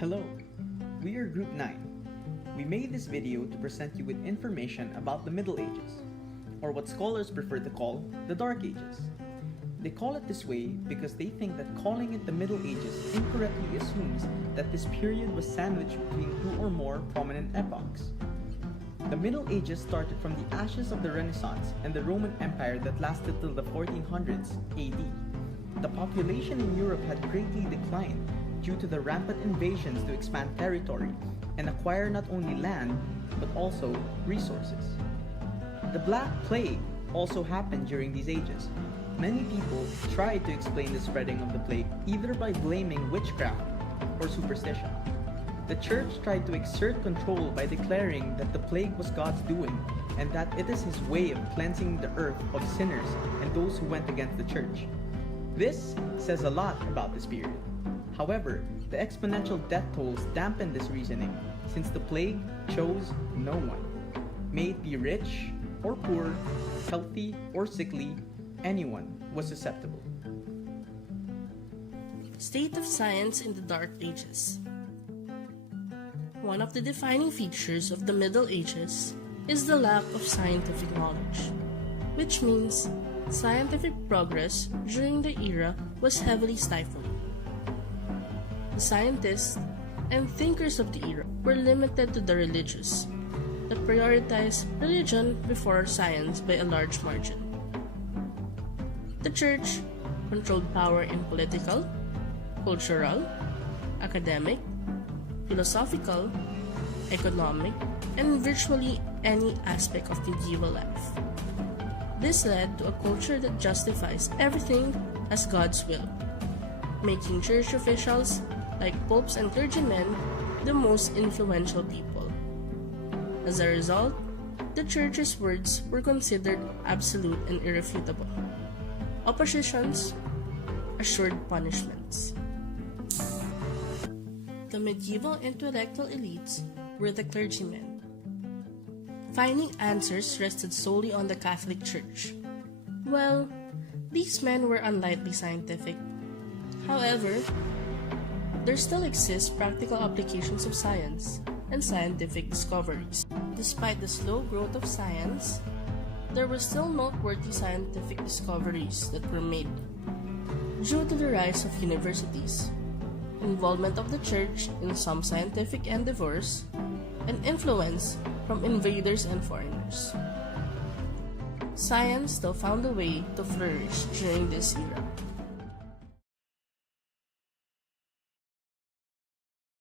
Hello, we are Group 9. We made this video to present you with information about the Middle Ages, or what scholars prefer to call the Dark Ages. They call it this way because they think that calling it the Middle Ages incorrectly assumes that this period was sandwiched between two or more prominent epochs. The Middle Ages started from the ashes of the Renaissance and the Roman Empire that lasted till the 1400s AD. The population in Europe had greatly declined due to the rampant invasions to expand territory and acquire not only land but also resources. The Black Plague also happened during these ages. Many people tried to explain the spreading of the plague either by blaming witchcraft or superstition. The church tried to exert control by declaring that the plague was God's doing and that it is his way of cleansing the earth of sinners and those who went against the church. This says a lot about this period. However, the exponential death tolls dampened this reasoning since the plague chose no one. May it be rich or poor, healthy or sickly, anyone was susceptible. State of science in the Dark Ages. One of the defining features of the Middle Ages is the lack of scientific knowledge, which means scientific progress during the era was heavily stifled. The scientists and thinkers of the era were limited to the religious, that prioritized religion before science by a large margin. The church controlled power in political, cultural, academic, philosophical, economic, and virtually any aspect of medieval life. This led to a culture that justifies everything as God's will, making church officials, like popes and clergymen, the most influential people. As a result, the church's words were considered absolute and irrefutable. Oppositions assured punishments. The medieval intellectual elites were the clergymen. Finding answers rested solely on the Catholic Church. Well, these men were unlikely scientific. However, there still exist practical applications of science and scientific discoveries. Despite the slow growth of science, there were still noteworthy scientific discoveries that were made. Due to the rise of universities, involvement of the church in some scientific endeavors, and influence from invaders and foreigners, science still found a way to flourish during this era.